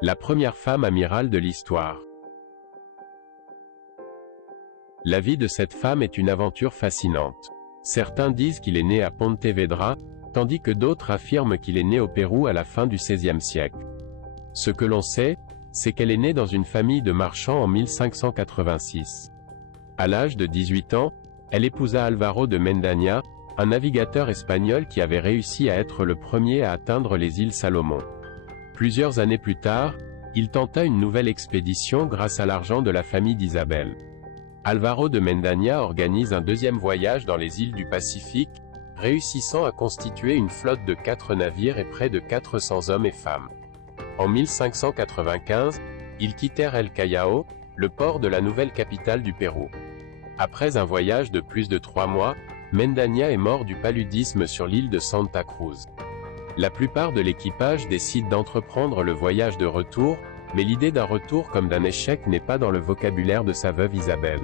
La première femme amirale de l'histoire. La vie de cette femme est une aventure fascinante. Certains disent qu'il est né à Pontevedra, tandis que d'autres affirment qu'il est né au Pérou à la fin du XVIe siècle. Ce que l'on sait, c'est qu'elle est née dans une famille de marchands en 1586. À l'âge de 18 ans, elle épousa Álvaro de Mendaña, un navigateur espagnol qui avait réussi à être le premier à atteindre les îles Salomon. Plusieurs années plus tard, il tenta une nouvelle expédition grâce à l'argent de la famille d'Isabelle. Álvaro de Mendaña organise un deuxième voyage dans les îles du Pacifique, réussissant à constituer une flotte de 4 navires et près de 400 hommes et femmes. En 1595, ils quittèrent El Callao, le port de la nouvelle capitale du Pérou. Après un voyage de plus de 3 mois, Mendaña est mort du paludisme sur l'île de Santa Cruz. La plupart de l'équipage décide d'entreprendre le voyage de retour, mais l'idée d'un retour comme d'un échec n'est pas dans le vocabulaire de sa veuve Isabelle.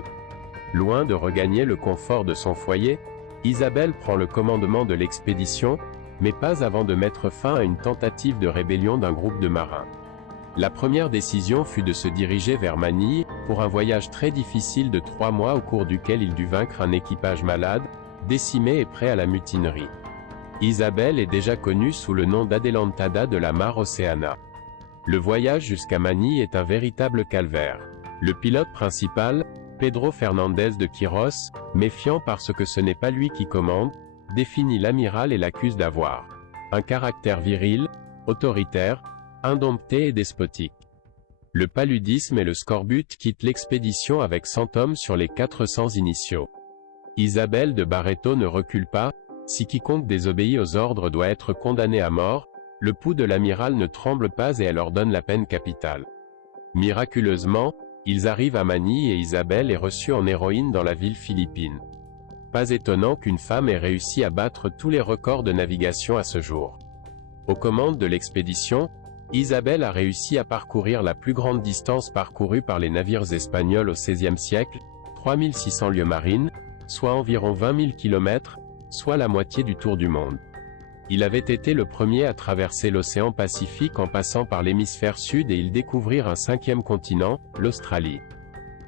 Loin de regagner le confort de son foyer, Isabelle prend le commandement de l'expédition, mais pas avant de mettre fin à une tentative de rébellion d'un groupe de marins. La première décision fut de se diriger vers Manille, pour un voyage très difficile de 3 mois au cours duquel il dut vaincre un équipage malade, décimé et prêt à la mutinerie. Isabelle est déjà connue sous le nom d'Adelantada de la Mar Oceana. Le voyage jusqu'à Manille est un véritable calvaire. Le pilote principal, Pedro Fernandez de Quiros, méfiant parce que ce n'est pas lui qui commande, définit l'amiral et l'accuse d'avoir un caractère viril, autoritaire, indompté et despotique. Le paludisme et le scorbut quittent l'expédition avec 100 hommes sur les 400 initiaux. Isabelle de Barreto ne recule pas, si quiconque désobéit aux ordres doit être condamné à mort, le pouls de l'amiral ne tremble pas et elle ordonne la peine capitale. Miraculeusement, ils arrivent à Manille et Isabelle est reçue en héroïne dans la ville philippine. Pas étonnant qu'une femme ait réussi à battre tous les records de navigation à ce jour. Aux commandes de l'expédition, Isabelle a réussi à parcourir la plus grande distance parcourue par les navires espagnols au XVIe siècle, 3600 lieues marines, soit environ 20 000 km, soit la moitié du tour du monde. Il avait été le premier à traverser l'océan Pacifique en passant par l'hémisphère sud et ils découvrirent un 5e continent, l'Australie.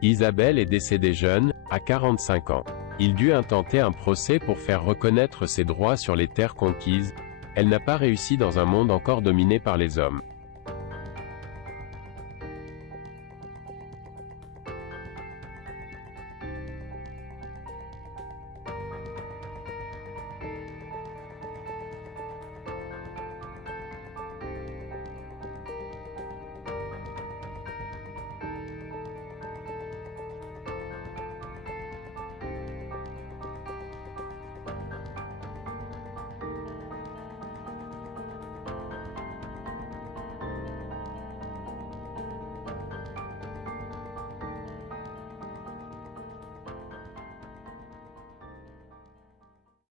Isabelle est décédée jeune, à 45 ans. Il dut intenter un procès pour faire reconnaître ses droits sur les terres conquises. Elle n'a pas réussi dans un monde encore dominé par les hommes.